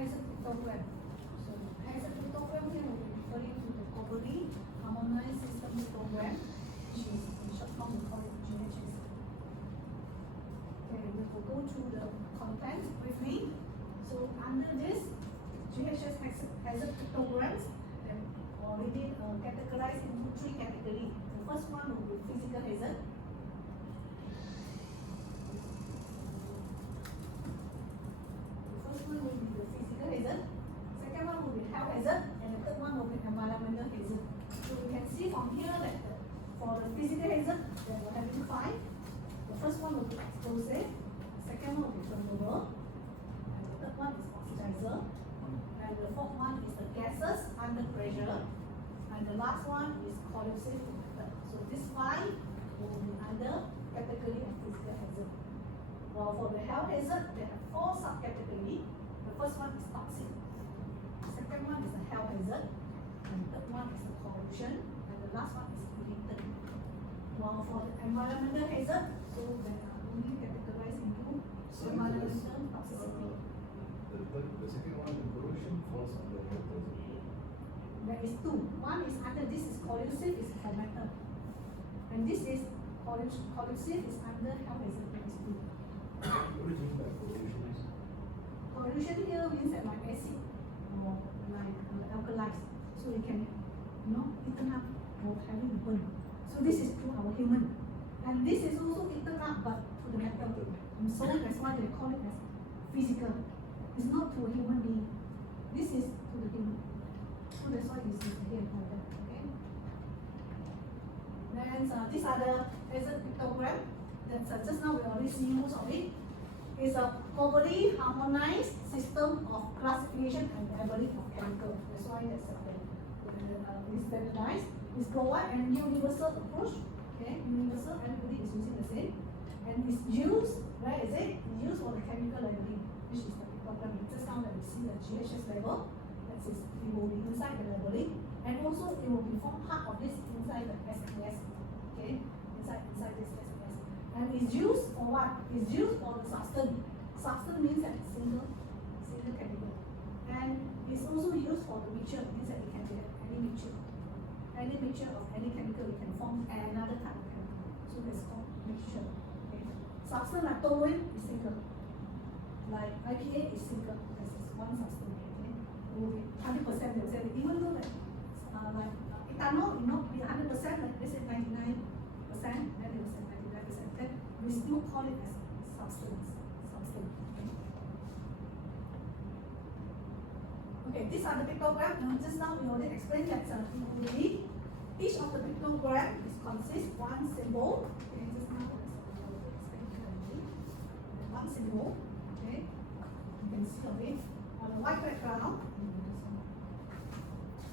hazard pictogram. So hazard pictogram here will be referring to the globally harmonized system pictogram, which is in short form we call it GHS. Okay, we will go through the content briefly. So under this GHS hazard pictograms, they already categorized into 3 categories. The first one will be physical hazard. Will be the physical hazard, second one will be health hazard, and the third one will be environmental hazard. So we can see from here that for the physical hazard, there will have 5. The first one will be explosive, the second one will be flammable, and the third one is oxidizer, and the fourth one is the gases under pressure, and the last one is corrosive method. So these 5 will be under category of physical hazard. While for the health hazard, there are 4 subcategories. The first one is toxic, the second one is the health hazard, and the third one is the corrosion, and the last one is irritant. While for the environmental hazard, so they are only categorized into environmental toxicity. The second one, the corrosion, falls under health hazard. There is 2. One is under, this is corrosive, is for metal, and this is corrosive is under health hazard. There is 2. What do you mean by corrosion? Corrosion here means that like acid or like alkalis, so it can eaten up or having burn. So this is to our human, and this is also eaten up but to the metal. And so that's why they call it as physical. It's not to a human being. This is to the human. So that's why this is here like that. Okay. Then these are the hazard pictogram. That's just now we already see most of it. It's a globally harmonized system of classification and labeling of chemicals. That's why that's it's standardized. It's provide an universal approach. Okay, universal, everybody is using the same. And it's used, where is it? It's used for the chemical labeling, which is the pictogram. Just now that we see the GHS label, that is, it will be inside the labeling. And also it will be form part of this inside the SAS. Okay, inside this SAS. And it's used for what? It's used for the substance. Substance means that it's single chemical. And it's also used for the mixture, means that it can be any mixture. Any mixture of any chemical, it can form another type of chemical. So it's called mixture. Okay. Substance like toluene is single. Like IPA is single. This is one substance. Okay. It will be 100%. They will say, even though that like ethanol will not be 100%, like they say 99%, then they will say 99%. Then we still call it as substance. Okay, these are the pictograms. Just now we already explained that each of the pictogram is consists one symbol. Okay, just now one symbol. Okay, you can see of it on a white background.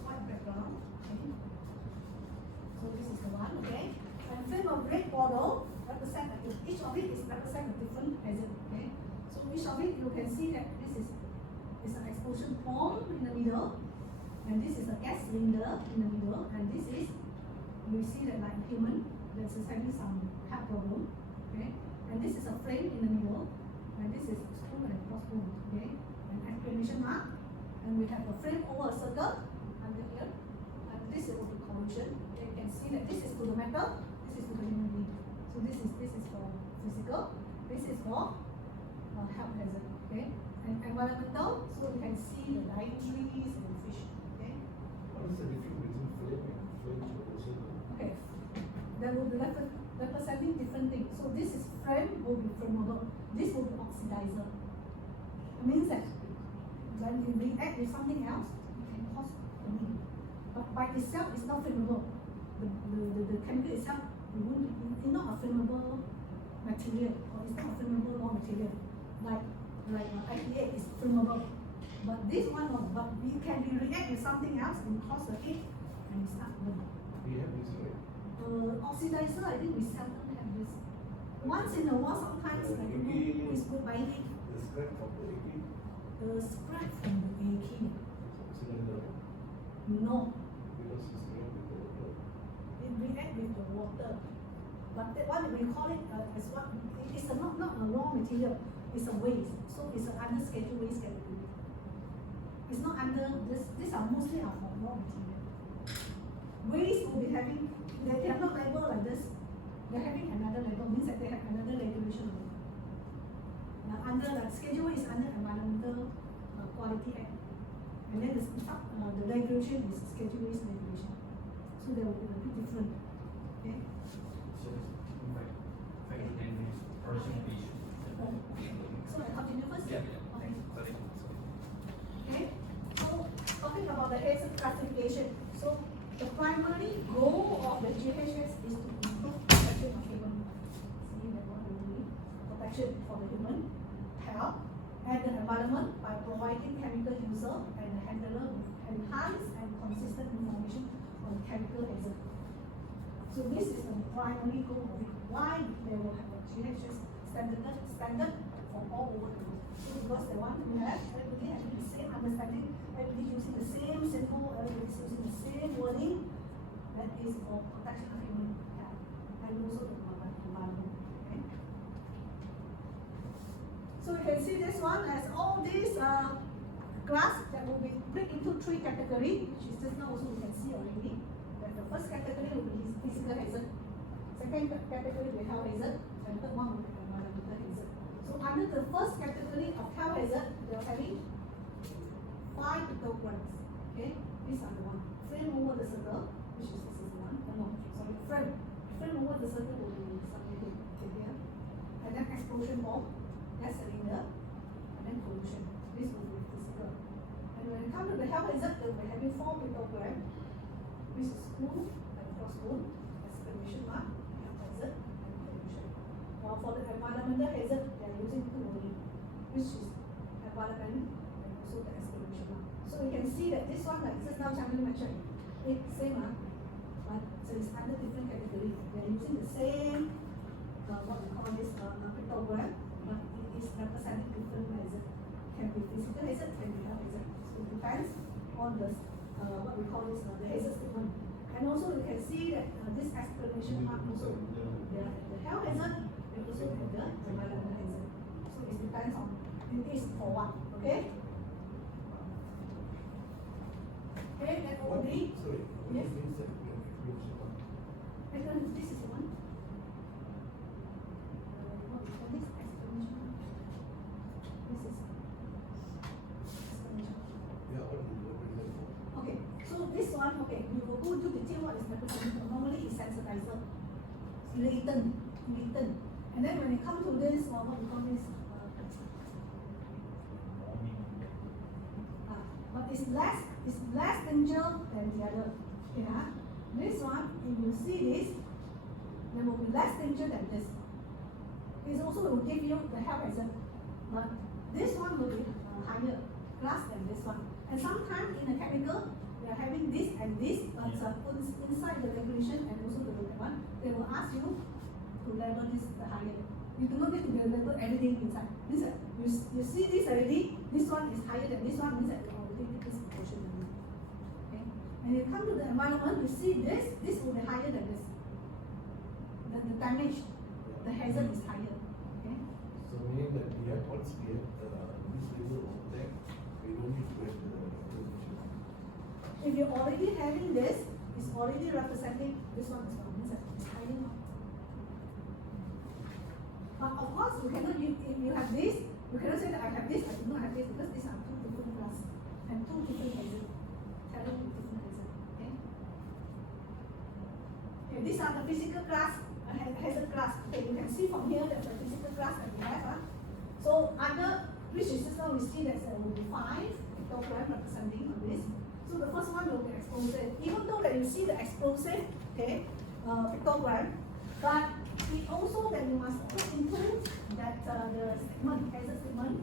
White background. Okay. So this is the one. Okay, and film of red border represent each of it is represent a different hazard. Okay, so each of it you can see that this is an explosion form in the middle, and this is a gas cylinder in the middle, and this is, you see that like human that's having some heart problem. Okay, and this is a flame in the middle, and this is spoon and crossbones. Okay, an exclamation mark, and we have a flame over a circle under here, and this will be corrosion. Okay, you can see that this is to the metal, this is to the human being. So this is for physical, this is for health hazard. Okay, and environmental, so you can see the dying trees and fish. Okay, What is the difference between flame and corrosion? okay, there will be representing different things. So this is flame will be flammable, this will be oxidizer. It means that when you react with something else, it can cause burning. But by itself, it's not flammable. The chemical itself, it's not a flammable material, or it's not a flammable raw material. Like IPA is flammable. But this one, but it can be react with something else and cause a heat and it start burning. We have this, right? Oxidizer, I think we seldom have this. Once in a while, sometimes like it's good by it. The scrap of the AK The scrap from the AK. cylinder, No, because it's react with the water. it react with the water. But that one we call it as what? It's not a raw material. It's a waste. So it's an under schedule waste category. It's not under this. These are mostly for raw material. Waste will be having, they are not labeled like this. They're having another label, means that they have another regulation. Now under the schedule is under Environmental Quality Act. And then the regulation is schedule is regulation. So they will be a bit different. Okay? So, 5 to 10 minutes for a simple issue. So I continue first? Yeah. Okay. Sorry. Okay? So talking about the hazard classification. So the primary goal of the GHS is to improve protection of human. See that what we doing? Protection for the human health and the environment by providing chemical user and the handler with enhanced and consistent information on chemical hazard. So this is the primary goal of it. Why they will have a GHS standard for all over the world. So because they want to have everybody having the same understanding, everybody using the same symbol, everybody using the same wording. That is for protection of human health and also the environment. Okay? So you can see this one as all these class that will be split into 3 categories, which is just now also we can see already. That the first category will be physical hazard, second category will be health hazard, and third one will be environmental hazard. So under the first category of health hazard, they are having 5 pictograms. Okay, these are the one. Frame over the circle, which is this is one. No, sorry, frame over the circle will be submitted here, and then explosion bomb, gas cylinder, and then pollution. This will be physical. And when it comes to the health hazard, they will be having 4 pictograms. This is spoon, and cross spoon, exclamation mark, health hazard, and pollution. While for the environmental hazard, they are using 2 only, which is environment and also the exclamation mark. So you can see that this one, like just now Changi mentioned, it's same but so it's under different category. They are using the same what we call this pictogram, but it is representing different hazard. Can be physical hazard, can be health hazard. So it depends on the what we call this the hazard statement. And also you can see that this exclamation mark also the health hazard and also the environmental hazard. So it depends on it is for what. Okay? Okay, and what, only sorry, what yes. means that we have exclamation mark? And then this is the one. What we call this exclamation mark. This is exclamation mark. Yeah, what is that for? Okay, so this one, okay, we will go into detail what is represented. Normally it's sensitizer, latent. And then when it comes to this, what we call this, but it's less danger than the other. Yeah, this one, if you see this, there will be less danger than this. It also will give you the health hazard, but this one will be higher class than this one. And sometimes in a chemical, they are having this and this, but inside the regulation and also the one, they will ask you to label this the higher. You do not need to label everything inside. This you see this already. This one is higher than this one. Means that you already take this proportion. Okay. And you come to the environment, you see this. This will be higher than this. The damage, the hazard is higher. Okay. So meaning that we have once we have this label over there, we don't need to have the exclamation mark. If you're already having this, it's already representing this one as well. Means that it's higher now. But of course, you cannot. If you have this, you cannot say that I have this, I do not have this, because these are 2 different classes and 2 different hazards. Telling you different hazards. Okay. Okay. These are the physical class, hazard class. Okay. You can see from here that the physical class that we have. So under which is just now we see that there will be 5 pictograms representing on this. So the first one will be explosive. Even though that you see the explosive, okay, pictogram, but it also that you must put into that the statement, hazard statement.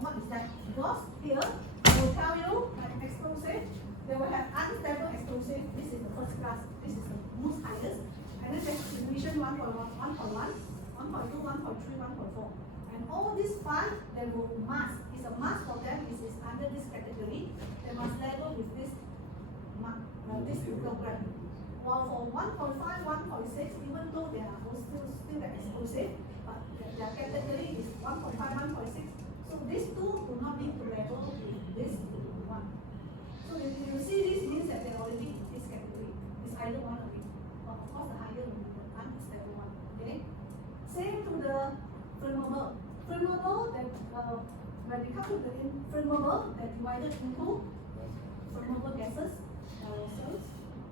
What is that? Because here I will tell you that explosive, they will have unstable explosive. This is the first class. This is the most highest. And then there's division 1.1, 1.1, 1.2, 1.3, 1.4. And all these 5, they will must. It's a must for them. It is under this category. They must label with this mark, this pictogram. While for 1.5, 1.6, even though they are still explosive, but their category is 1.5, 1.6. So these 2 do not need to label with this one. flammable. Flammable, that when we come to the flammable, they're divided into flammable gases, aerosols,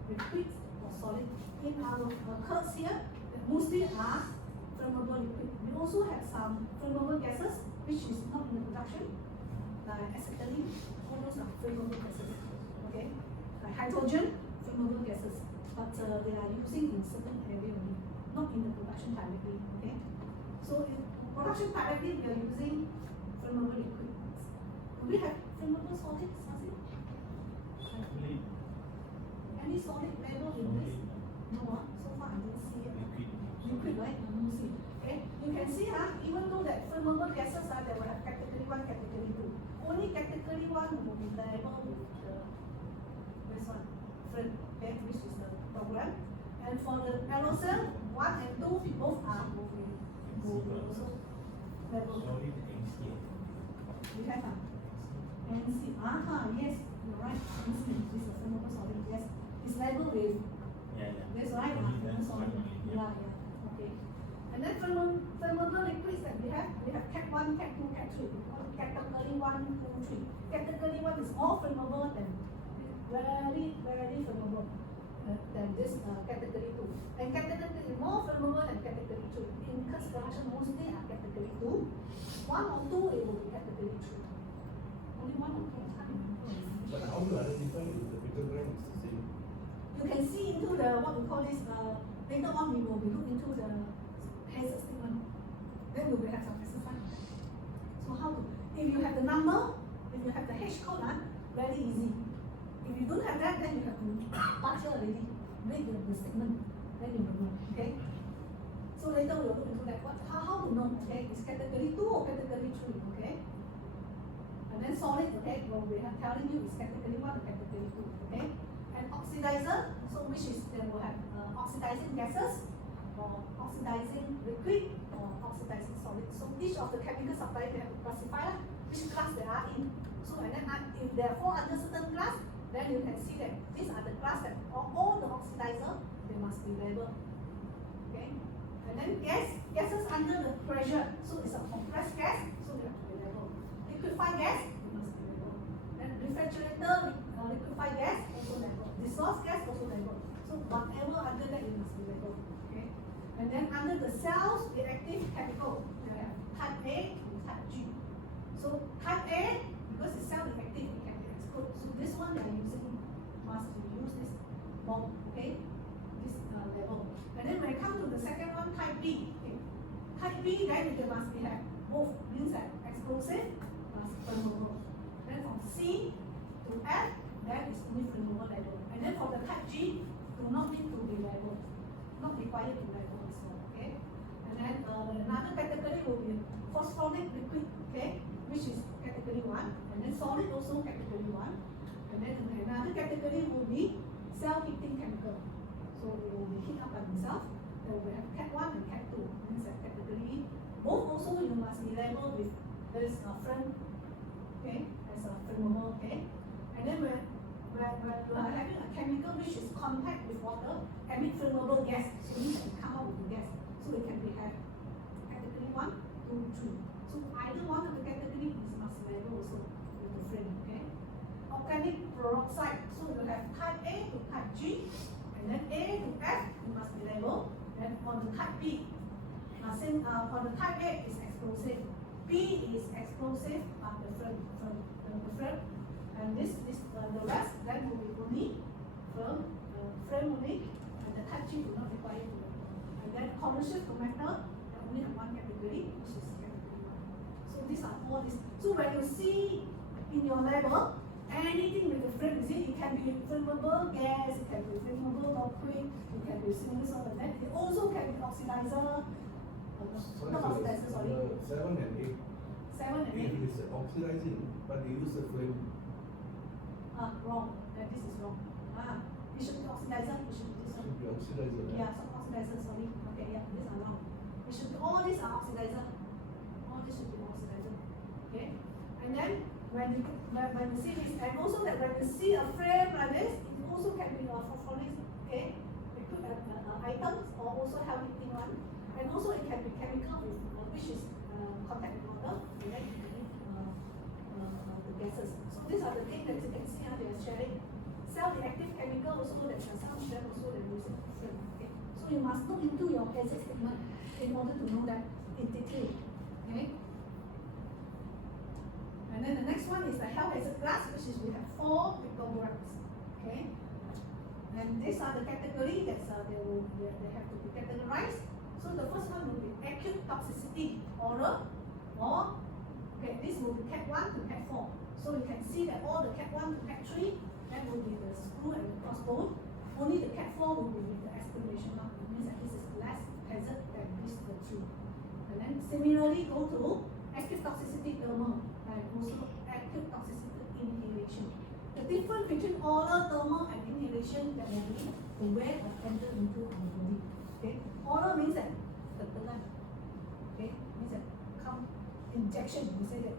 liquids, or solid. In our curves here, mostly are flammable liquid. We also have some flammable gases which is not in the production, like acetylene. All those are flammable gases. Okay, like hydrogen, flammable gases, but they are using in certain area only, not in the production directly. Okay, so in production directly we are using flammable liquids. Do we have flammable solids? Any solid level in this? No, so far I don't see it. Liquid, right? I don't see. Okay, you can see, even though that flammable gases they will have category 1, category 2. Only category 1 will be labeled with this one, friend, okay, which is the program. And for the aerosol, 1 and 2, both are also labeled. We have NC. Yes, you're right. NC is a flammable solid. Yes, it's labeled with. That's right. Flammable solid. Yeah. Okay. And then flammable liquids that we have Cat 1, Cat 2, Cat 3. Category 1, 2, 3. Category 1 is more flammable than very flammable than this category 2. And category is more flammable than category 2. In construction, mostly are category 2. 1 or 2, it will be category 3. Only 1 or 2 time. But how do you identify if the pictogram is the same? You can see into the what we call this. Later on, we will look into the hazard statement. Then we will have some exercise. So how to? If you have the number, if you have the H code, very easy. If you don't have that, then you have to partial already. Read the statement, then you will know. Okay. So later we will look into that. How to know? Okay, it's category 2 or category 3. Okay. And then solid, okay, well, we are telling you it's category 1 or category 2, okay? And oxidizer, so which is, they will have oxidizing gases, or oxidizing liquid, or oxidizing solid. So each of the chemical supply, they have to classify which class they are in. So and then if they are fall under certain class, then you can see that these are the class that all the oxidizer, they must be labeled, okay? And then gases under the pressure, so it's a compressed gas, so they have to be labeled. Liquefied gas, it must be labeled. Then refrigerator, liquefied gas, also labeled. Dissolved gas, also labeled. So whatever under that, it must be labeled. Okay. And then under the cells, reactive chemical, we have type A and type G. So type A, because it's cell reactive, it can be exploded. So this one they are using must use this bomb. Okay, this level. And then when it comes to the second one, type B. Okay. Type B, then it must be have both means that explosive. Flammable. Then from C to F, that is only flammable level. And then for the type G, do not need to be labeled, not required to label as well. Okay. And then another category will be phosphoric liquid, okay, which is category 1. And then solid also category 1. And then another category will be self-heating chemical. So it will be heat up by themselves. Then we have Cat 1 and Cat 2. Means that category. Both also you must be labeled with this flame. Okay, as a flammable, okay? And then when you are having a chemical which is contact with water, emit flammable gas, so you can come out with the gas. So it can be have category 1, 2, 3. So either one of the category is must label also with the flame, okay? Organic peroxide, so you have type A to type G, and then A to F, you must be labeled. Then on the type B, for the type A is explosive. B is explosive, but the flame, and this the rest then will be only flame only, and the type G will not require to. And then corrosive to metal, they only have one category, which is category 1. So these are all these. So when you see in your label anything with the flame, it can be flammable gas, it can be flammable liquid, it can be single solid, then it also can be oxidizer. Not oxidizer, sorry. 7 and 8. 7 and 8. It is oxidizing, but they use the flame. Wrong. This is wrong. It should be oxidizer. It should be this one. Should be oxidizer. Yeah, so oxidizer, sorry. Okay, yeah, these are wrong. It should be, all these are oxidizer. All these should be oxidizer. Okay? And then when you see this, and also that when you see a flame like this, it also can be a phosphorus, okay? Liquid items, or also heavy thing one. And also it can be chemical with, which is also there's some strength also they're using different. Okay, so you must look into your hazard statement in order to know that in detail. Okay. And then the next one is the health hazard class, which is we have 4 pictograms. Okay. And these are the category that they have to be categorized. So the first one will be acute toxicity, oral, or okay, this will be Cat 1 to Cat 4. So you can see that all the Cat 1 to Cat 3, that will be the screw and the crossbone. Only the Cat 4 will be with the exclamation mark. It means that this is less hazard than these the 2. And then similarly go to acute toxicity thermal and also acute toxicity inhalation. The difference between oral, thermal, and inhalation that will be the way that enter into our body. Okay, oral means that the blood. Okay, means that come injection. We say that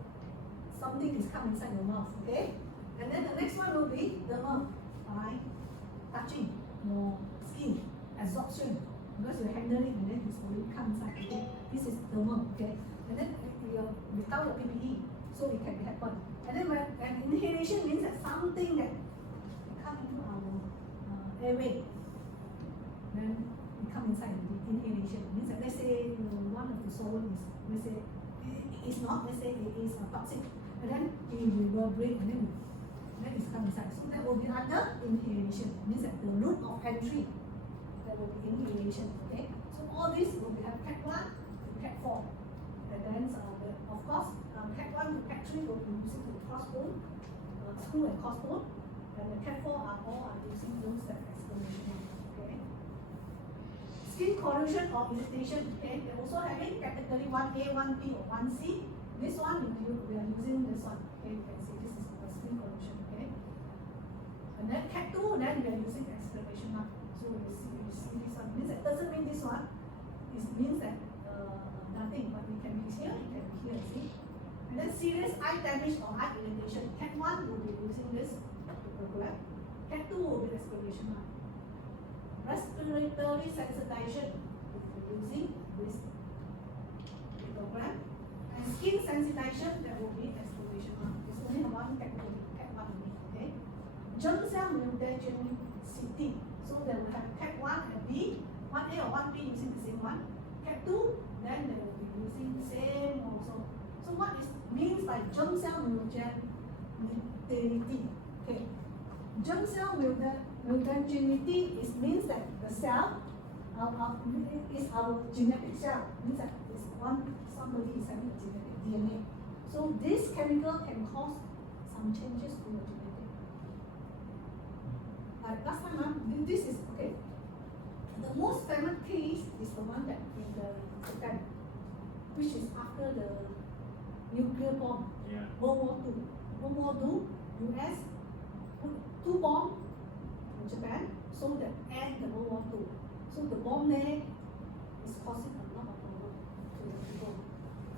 something is coming inside your mouth. Okay, and then the next one will be thermal by touching your skin, absorption, because you handle it and then it's already come inside. Okay, this is thermal. Okay, and then without your PPE, so it can happen. And then when inhalation means that something that come into our airway, then it come inside the inhalation. Means that let's say one of the solvent is, let's say it's not, let's say it is toxic, and then it will break and then it's come inside. So that will be under inhalation. Means that the route of entry, that will be inhalation. Okay. So all these will have Cat 1 to Cat 4, and then of course Cat 1 to Cat 3 will be using the crossbone, screw and crossbone, and the Cat 4 are using those that exclamation mark. Okay. Skin corrosion or irritation. Okay. They're also having category 1A, 1B, or 1C. This one we are using this one. Okay. You can see this is the skin corrosion. Okay. And then Cat 2, then we are using exclamation mark. So you see this one. Means that doesn't mean this one. It means that nothing, but it can be here, it can be here. See. And then serious eye damage or eye irritation. Cat 1 will be using this pictogram. Cat 2 will be exclamation mark. Respiratory sensitization will be using this pictogram. And skin sensitization, that will be exclamation mark. It's only one category, Cat 1 only. Okay. Germ cell mutagenicity. So they will have Cat 1 and B, 1A or 1B using the same one. Cat 2, then they will be using the same also. So what is means by germ cell mutagenicity? Okay, germ cell mutagenicity means that the cell is our genetic cell. Means that somebody is having a genetic DNA. So this chemical can cause some changes to your genetic. Like last time, this is okay. The most famous case is the one that in Japan, which is after the nuclear bomb, Yeah. World War II. World War II, US put 2 bombs in Japan so that end the World War II. So the bomb there is causing a lot of problem to the people,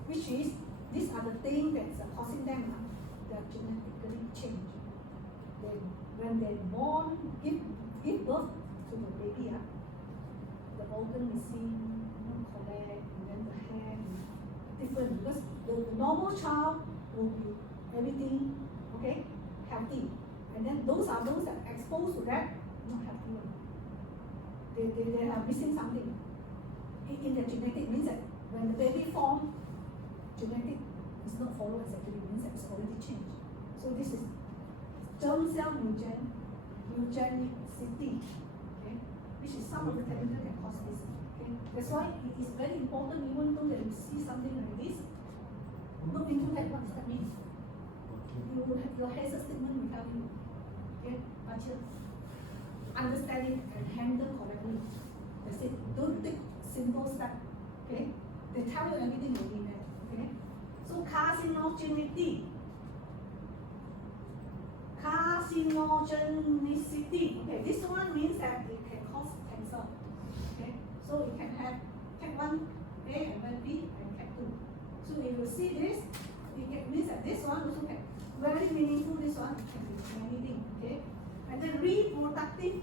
which is these are the things that's causing them they are genetically changed. When they born, give birth to the baby, the organ missing, collect, and then the hand different, because the normal child will be everything okay, healthy, and then those are those that are exposed to that not healthy one. They are missing something in their genetic. Means that when the baby form, genetic is not followed exactly, means that it's already changed. So this is germ cell mutagenicity, okay, which is some of the chemical can cause this. Okay, that's why it is very important. Even though that you see something like this, look into that. What does that mean? You will have your hazard statement will tell you. Okay, but you understand it and handle correctly. That's it. Don't take simple step. Okay, they tell you everything already there. Okay, so carcinogenicity. Carcinogenicity. Okay, this one means that it can cause cancer. Okay, so it can have Cat 1A and 1B and Cat 2. So if you see this, it means that this one also can very meaningful. This one can be anything. Okay, and then reproductive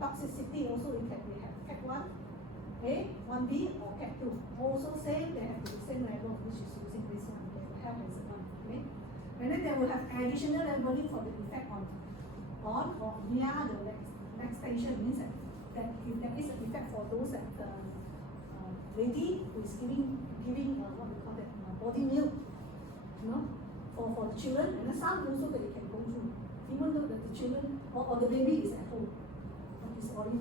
toxicity also it can be have Cat 1A, 1B or Cat 2. Also same, they have the same level which is using this one. Okay, the health is one. Okay. And then they will have additional labeling for the effect on or via the extension means that if there is an effect for those that lady who is giving what we call that body milk, you know, for the children, and then some also that it can go through, even though that the children or the baby is at home, but it's already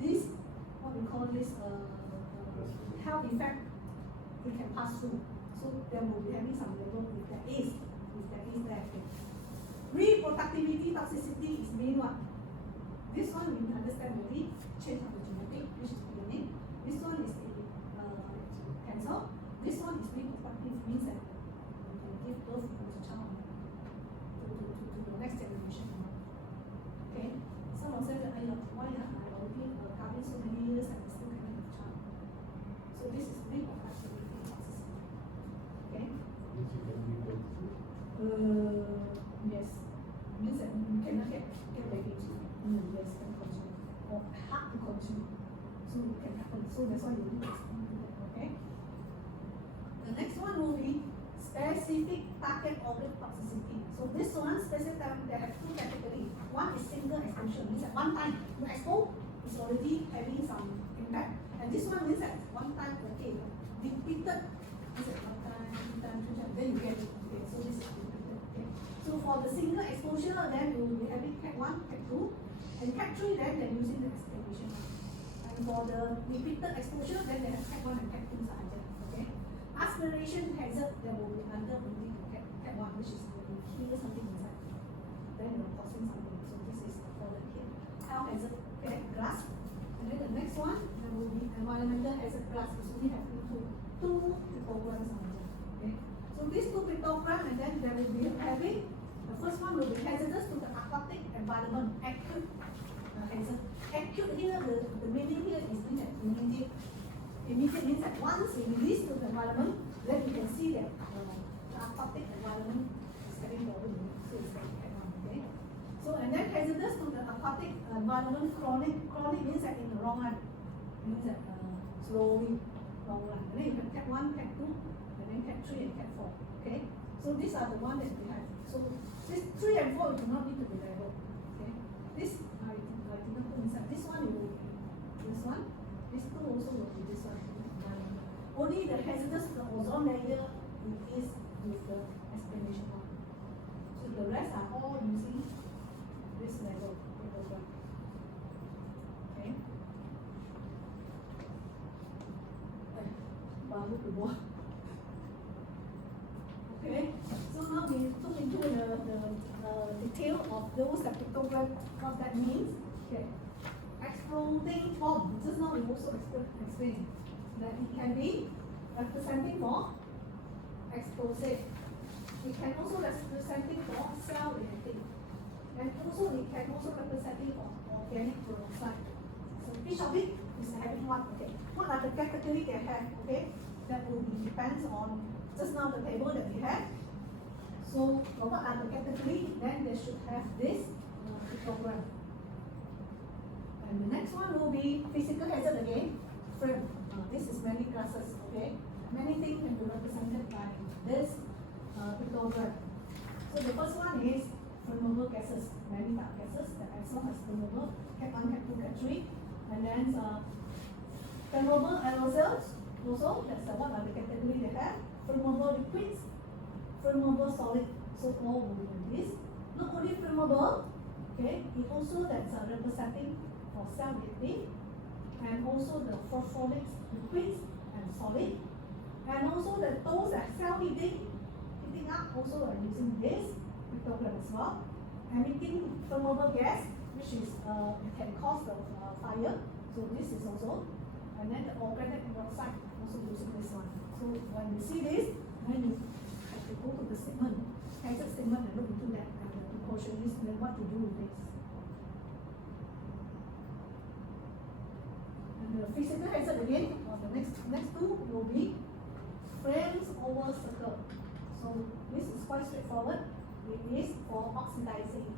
this what we call this health effect, it can pass through. So there will be having some level if there is that. Reproductivity toxicity is mean what? This one we understand already, change of the genetic, which is beginning. This one is cancer. This one is reproductive, means that you can give birth to the child to the next generation. Okay? Some will say that why I already having so many years and still cannot have a child. So this is reproductivity toxicity. Okay? Which you can be able to. Yes. Means that you cannot get baby. Yes, can consume. Or hard to consume. So it can happen. So that's why you need to explain to that. Okay? The next one will be specific target organ toxicity. So this one, specific target, they have two categories. One is single exposure, means that one time you expose, it's already having some impact. And this one means that one time, okay, repeated, means that one time, two times, then you get it. Okay, so this is repeated. Okay. So for the single exposure, then you will be having Cat 1, Cat 2, and Cat 3, then they're using the exclamation. And for the repeated exposure, then they have Cat 1 and Cat 2 added. Okay. Aspiration hazard, there will be under only Cat 1, which is when you hear something inside. Then you're causing something. So this is for the health hazard, okay, glass. And then the next one, there will be environmental hazard glass. So we have two pictograms on it. Okay. So these two pictograms, and then there will be having, the first one will be hazardous to the aquatic environment, acute hazard. Acute here, the meaning here is immediate. Immediate means that once it released to the environment, then you can see that the aquatic environment is having problem. So it's like that one, okay? So and then hazardous to the aquatic environment, chronic means that in the long run, means that slowly, long run. And then you have Cat 1, Cat 2, and then Cat 3 and Cat 4. Okay? So these are the ones that we have. So this 3 and 4 do not need to be labeled. Okay? This I did not put inside. This one will be this one. This two also will be this one. Only the hazardous to the ozone layer is with the explanation one. So the rest are all using this level. Okay? Okay, so now we look into the detail of those pictograms, what that means. Okay, exploding form. Just now we also explained that it can be representing for explosive. It can also representing for cell reacting, and also it can also representing for organic peroxide. So each of it is having one. Okay, what are the categories they have? Okay, that will be depends on just now the table that we have. So what are the categories? Then they should have this pictogram. And the next one will be physical hazard again. Frame. This is many classes. Okay, many things can be represented by this pictogram. So the first one is flammable gases. Many type gases that as long as flammable. Cat 1, Cat 2, Cat 3, and then flammable aerosols. Also, that's what are the category they have. Flammable liquids, flammable solid. So all will be this. Not only flammable, okay, it also that's representing for cell reacting, and also the phosphoric liquids and solid, and also the those that cell heating up also are using this pictogram as well. Emitting flammable gas, which is it can cause the fire. So this is also, and then the organic peroxide also using this one. So when you see this, then you have to go to the statement, hazard statement, and look into that and the precaution list, then what to do with this. And the physical hazard again, or the next two will be frames over circle. So this is quite straightforward. It is for oxidizing,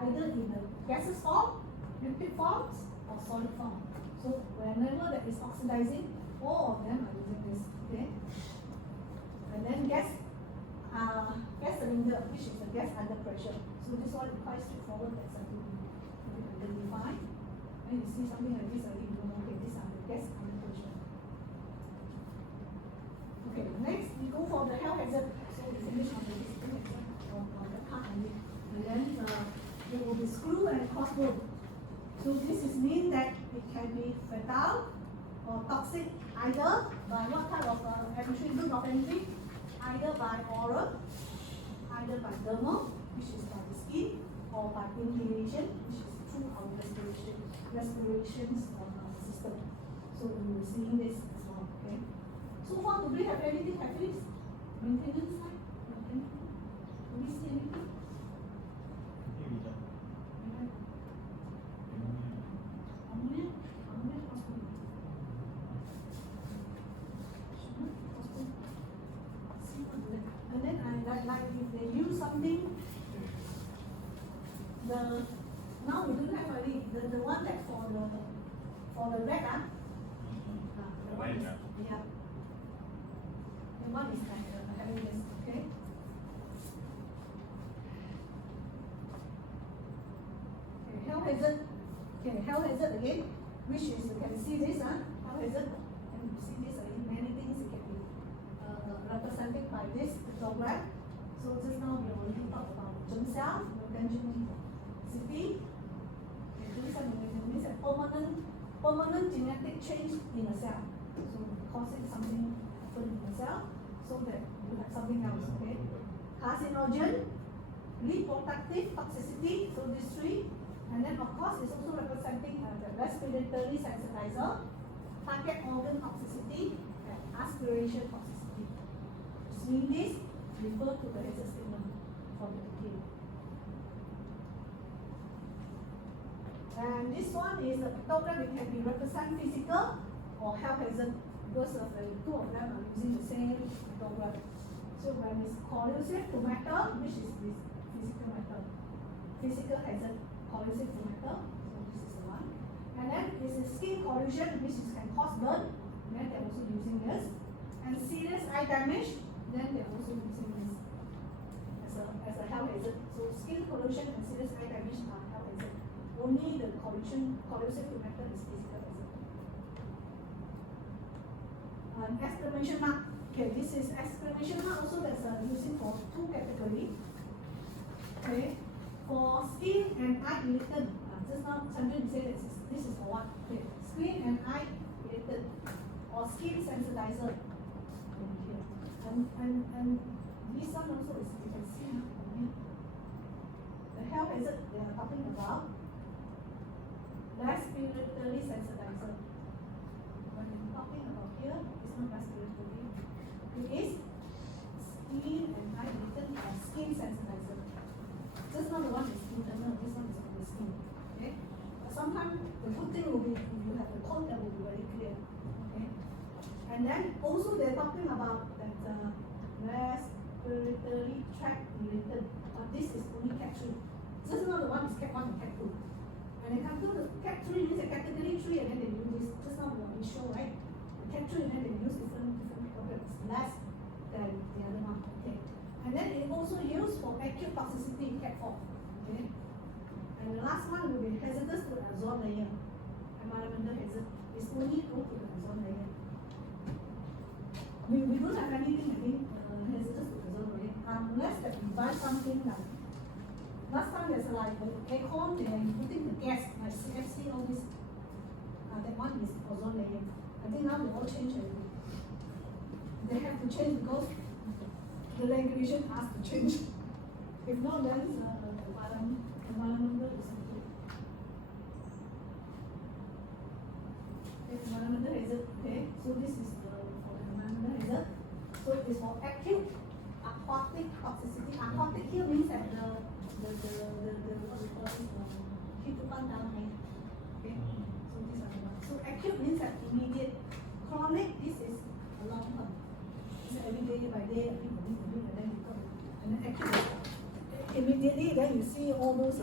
either in the gaseous form, liquid forms, or solid form. So whenever that is oxidizing, all of them are using this. Okay. And then gas cylinder, which is the gas under pressure. So this one is quite straightforward. That's something. identify. When you see something like this, you know, okay, these are the gas concentration. Okay, next we go for the health hazard. So we finish on the discipline exam on the part and then there will be screw and crossbow. So this is mean that it can be fatal or toxic either by what type of entry, route of entry, either by oral, either by dermal, which is by the skin, or by inhalation, which is through our respirations system. So we will see this as well. Okay. So far, do we have anything like this? Maintenance side? Do we see anything? Ammonia? Ammonia crossbow. And then like if they use something, now we don't have already the one that for the red the one is, yeah, the one is like having this, okay. Okay, health hazard. Okay, health hazard again, which is you can see this health hazard, and you see this again, many things it can be represented by this pictogram. So just now we already talked about germ cell, city. Germ cell means a permanent genetic change in a cell. So causing something happen in the cell, so that you have something else. Okay. Carcinogen, reproductive toxicity. So these three, and then of course it's also representing the respiratory sensitizer, target organ toxicity, and aspiration toxicity. Which means this refer to the hazard statement for the detail. And this one is the pictogram. It can be represent physical or health hazard because of the two of them are using the same pictogram. So when it's corrosive to metal, which is this physical metal, physical hazard, corrosive to metal. So this is the one. And then it's a skin corrosion, which is can cause burn. Then they're also using this. And serious eye damage. Then they're also using this as a health hazard. So skin corrosion and serious eye damage are health hazard. Only the corrosive to metal is physical hazard. Exclamation mark. Okay, this is exclamation mark also that's using for two categories. Okay, for skin and eye irritant. Just now Chandran said this is for what? Okay, skin and eye irritant or skin sensitizer. Okay. And this one also is, you can see the health hazard they are talking about. Respiratory sensitizer. When you're talking about here, it's not respiratory. It is skin and eye irritant or skin sensitizer. Just not the one is internal, this one is on the skin. Okay? But sometimes the good thing will be if you have the code that will be very clear. Okay? And then also they're talking about that respiratory tract irritant. But this is only cat 3. Just not the one is cat 1 and cat 2. And they come to the cat 3 means a category 3 and then they use this. Just now we show, right? The cat 3 and then they use different programs, less than the other one. Okay. And then it also used for acute toxicity in cat 4. Okay. And the last one will be hazardous to the ozone layer. Environmental hazard is only go to the ozone layer. We don't have anything against hazardous to the ozone layer unless that we buy something like last time there's like the aircon, they are putting the gas like CFC, all this. That one is ozone layer. I think now they all change already. They have to change because the regulation has to change. If not, then environmental is okay. Environmental hazard, okay. So this is for environmental hazard. So it's for acute aquatic toxicity. Aquatic here means that the what we call it, keep down here. Okay. So these are the ones. So acute means that immediate. Chronic, this is a long term. So every day by day, and then you got, and then acute. Immediately, then you see all those is